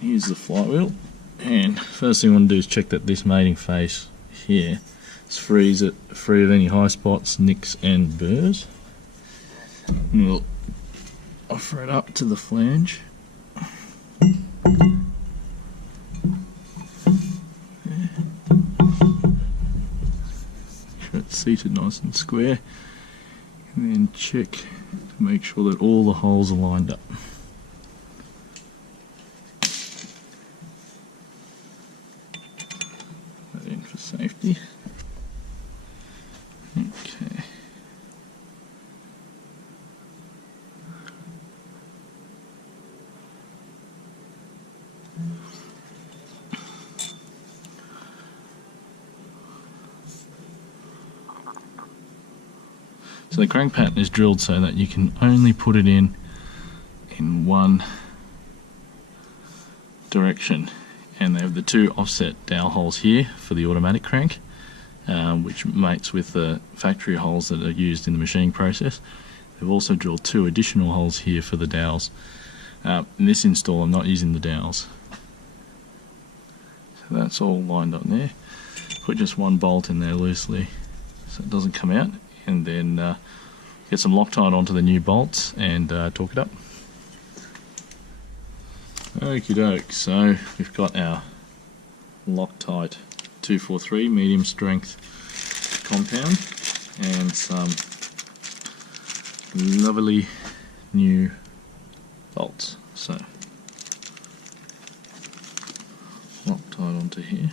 Here's the flywheel, and first thing I want to do is check that this mating face here is free of any high spots, nicks and burrs. And we'll offer it up to the flange. Sure it's seated nice and square, and then check to make sure that all the holes are lined up. Put that in for safety. Okay. So the crank pattern is drilled so that you can only put it in one direction, and they have the two offset dowel holes here for the automatic crank, which mates with the factory holes that are used in the machining process. They've also drilled two additional holes here for the dowels. In this install I'm not using the dowels. So that's all lined up there. Put just one bolt in there loosely so it doesn't come out, and then get some Loctite onto the new bolts and torque it up. Okie doke, so we've got our Loctite 243 medium strength compound and some lovely new bolts. So Loctite onto here.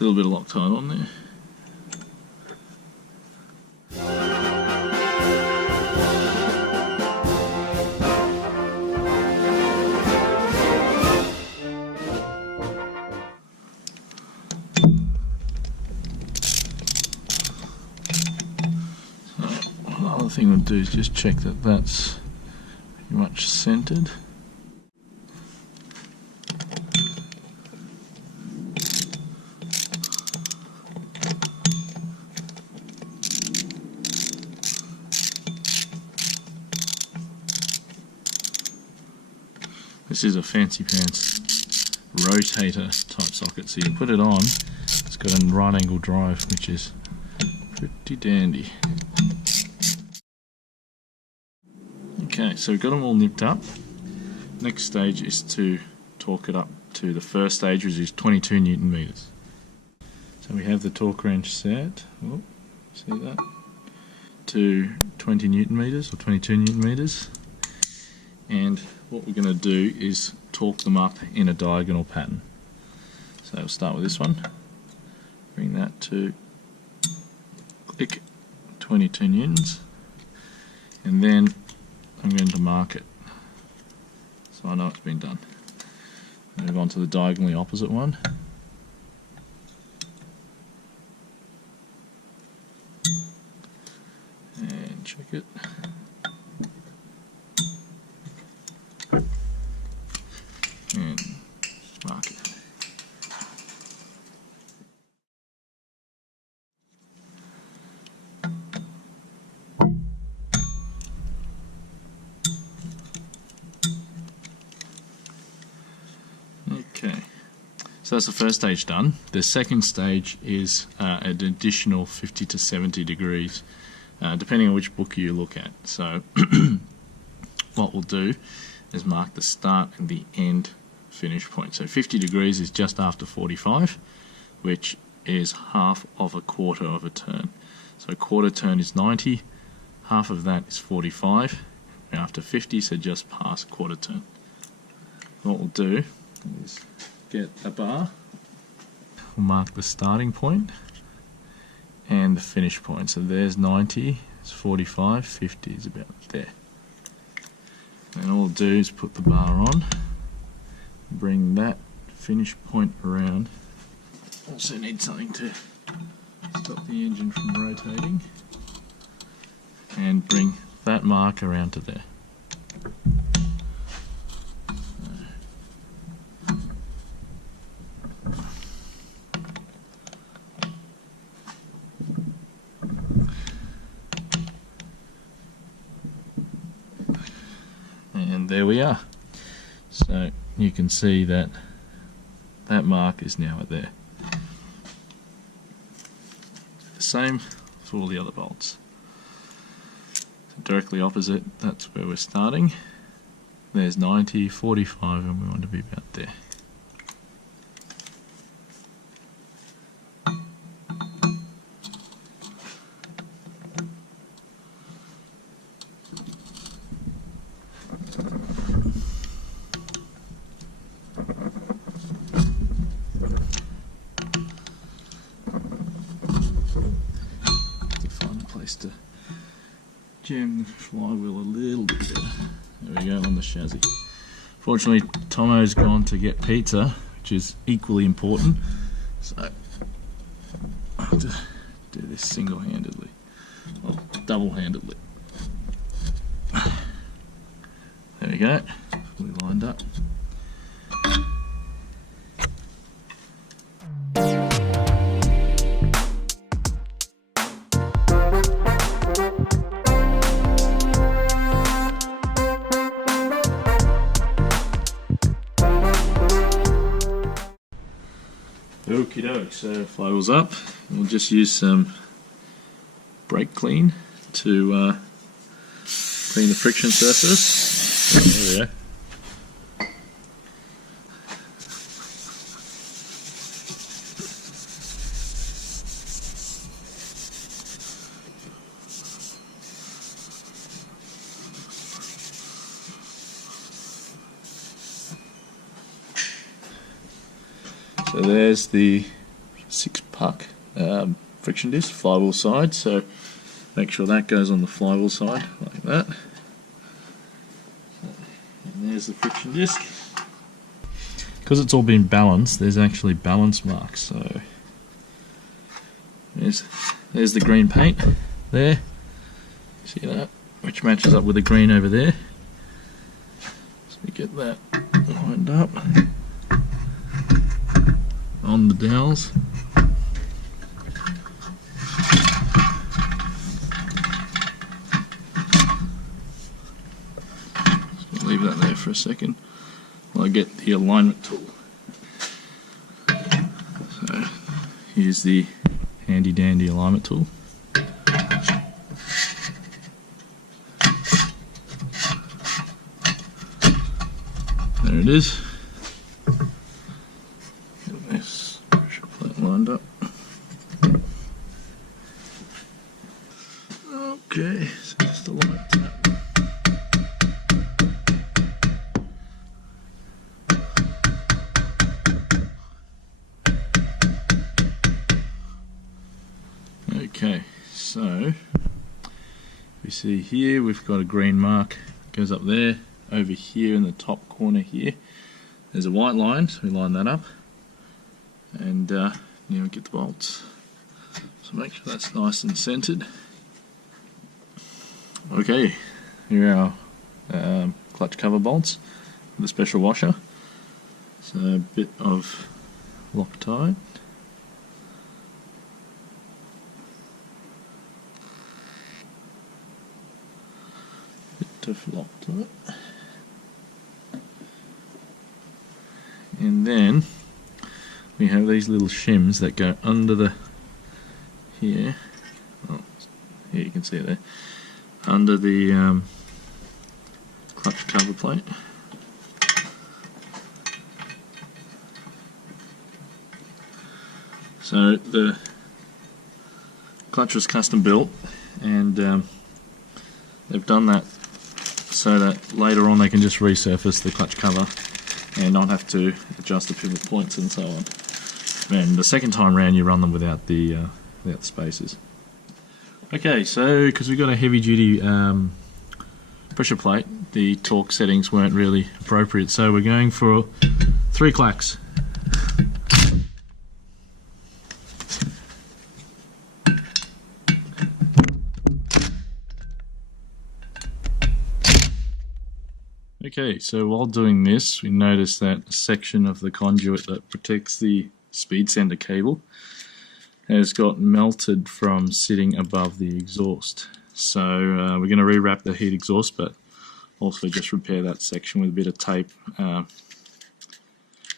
A little bit of Loctite on there. So another thing we'll do is just check that that's pretty much centered. This is a fancy pants rotator type socket, so you can put it on. It's got a right angle drive, which is pretty dandy. Okay, so we've got them all nipped up. Next stage is to torque it up to the first stage, which is 22 Newton meters. So we have the torque wrench set, oh, see that, to 20 Newton meters or 22 Newton meters. And what we're going to do is torque them up in a diagonal pattern. So we'll start with this one, bring that to click 22 newtons, and then I'm going to mark it so I know it's been done. Move on to the diagonally opposite one. And check it. And mark it. Okay, so that's the first stage done. The second stage is an additional 50 to 70 degrees, depending on which book you look at. So what we'll do is mark the start and the end finish point. So 50 degrees is just after 45, which is half of a quarter of a turn. So a quarter turn is 90, half of that is 45, and after 50, so just past a quarter turn. What we'll do is get a bar, we'll mark the starting point and the finish point. So there's 90, it's 45, 50 is about there. And all we'll do is put the bar on, bring that finish point around. Also need something to stop the engine from rotating, and bring that mark around to there. And there we are. So you can see that that mark is now at there. The same for all the other bolts. So directly opposite, that's where we're starting. There's 90, 45, and we want to be about there. To jam the flywheel a little bit better. There we go, on the chassis. Fortunately, Tomo's gone to get pizza, which is equally important, so I have to do this single-handedly, well, double-handedly. There we go, fully lined up. Okie doke, so flywheel's up. We'll just use some brake clean to clean the friction surface. There we go. So there's the 6-puck friction disc, flywheel side, so make sure that goes on the flywheel side, like that. And there's the friction disc. Because it's all been balanced, there's actually balance marks, so there's the green paint there, see that, which matches up with the green over there. So we get that lined up on the dowels. So leave that there for a second while I get the alignment tool. So here's the handy dandy alignment tool. There it is. Lined up. Okay, so just a light tap. Okay, so we see here we've got a green mark, goes up there. Over here in the top corner here, there's a white line, so we line that up. And now we get the bolts, so make sure that's nice and centered. Okay, here are our clutch cover bolts with a special washer. So a bit of Loctite, bit of Loctite, and then we have these little shims that go under the, here, oh, here you can see it there, under the clutch cover plate. So the clutch was custom built, and they've done that so that later on they can just resurface the clutch cover and not have to adjust the pivot points and so on. And the second time round you run them without the spacers. Okay, so because we've got a heavy duty pressure plate, the torque settings weren't really appropriate, so we're going for 3 clacks. Okay, so while doing this, we notice that a section of the conduit that protects the speed sender cable has got melted from sitting above the exhaust. So we're going to rewrap the heat exhaust, but also just repair that section with a bit of tape,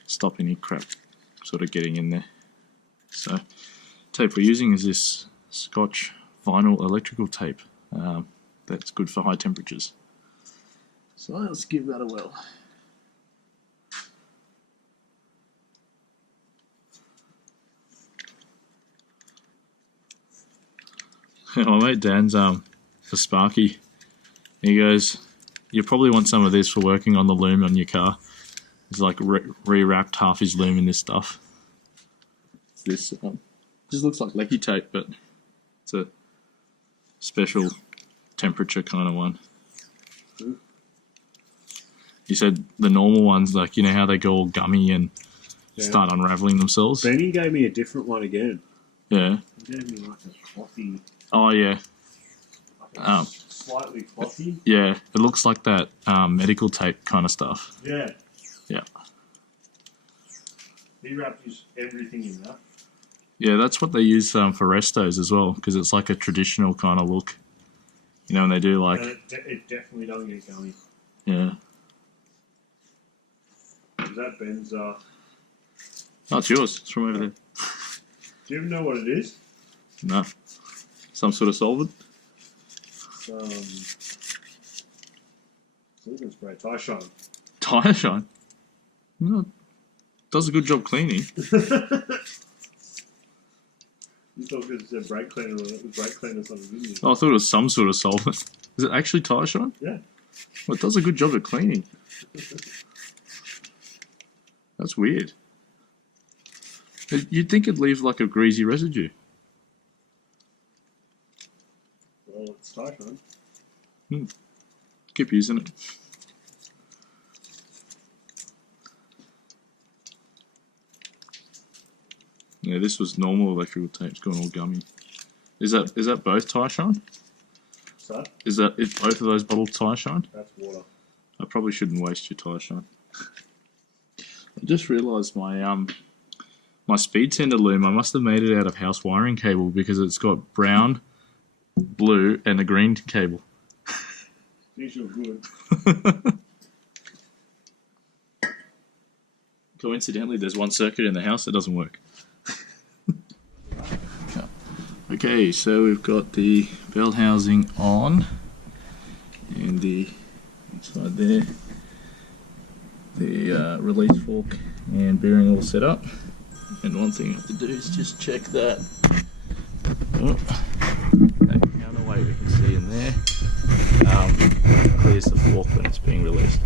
stop any crap sort of getting in there. So tape we're using is this Scotch vinyl electrical tape. That's good for high temperatures. So let's give that a whirl. My mate Dan's for Sparky. He goes, you probably want some of this for working on the loom on your car. He's like re-wrapped half his loom in this stuff. This just looks like lecky tape, but it's a special temperature kind of one. He said the normal ones, like, you know how they go all gummy and start unraveling themselves? Benny gave me a different one again. Yeah. He gave me like a clothing. Oh, yeah. Like slightly clothing. Yeah, it looks like that medical tape kind of stuff. Yeah. Yeah. He wrapped everything in that. Yeah, that's what they use for restos as well, because it's like a traditional kind of look. You know, when they do like... It definitely doesn't get gummy. Yeah. Is that Ben's... Oh, it's yours. It's from over there. Do you even know what it is? No. Some sort of solvent? Silicone spray. Tire shine. Tire shine? No. Does a good job cleaning. You thought it said brake cleaner on it. Brake cleaner something, didn't you? Oh, I thought it was some sort of solvent. Is it actually tire shine? Yeah. Well, it does a good job at cleaning. That's weird. You'd think it'd leave like a greasy residue. Well, it's tire shine. Keep using it. Yeah, this was normal electrical tape. It's gone all gummy. Is that both tire shine? So? Is both of those bottles tire shine? That's water. I probably shouldn't waste your tire shine. I just realised my speed tender loom, I must have made it out of house wiring cable because it's got brown, blue, and a green cable. These are good. Coincidentally, there's one circuit in the house that doesn't work. Okay, so we've got the bell housing on, and the inside there, the release fork and bearing all set up. And one thing I have to do is just check that. Oh, that counterweight we can see in there clears the fork when it's being released.